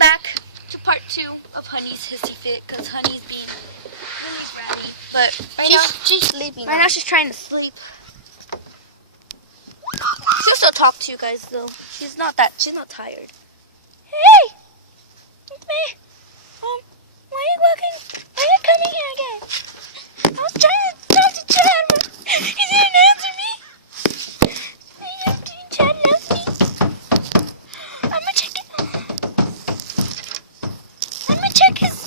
back to part 2 of Honey's hissy fit because Honey's being really bratty. But she's sleeping. Right now she's trying to sleep. She'll still talk to you guys though. She's not tired. Hey! It's me. Why are you looking? Why are you coming here again? I was trying to talk to Chad, but he didn't answer me. Chad loves me. I'm gonna check his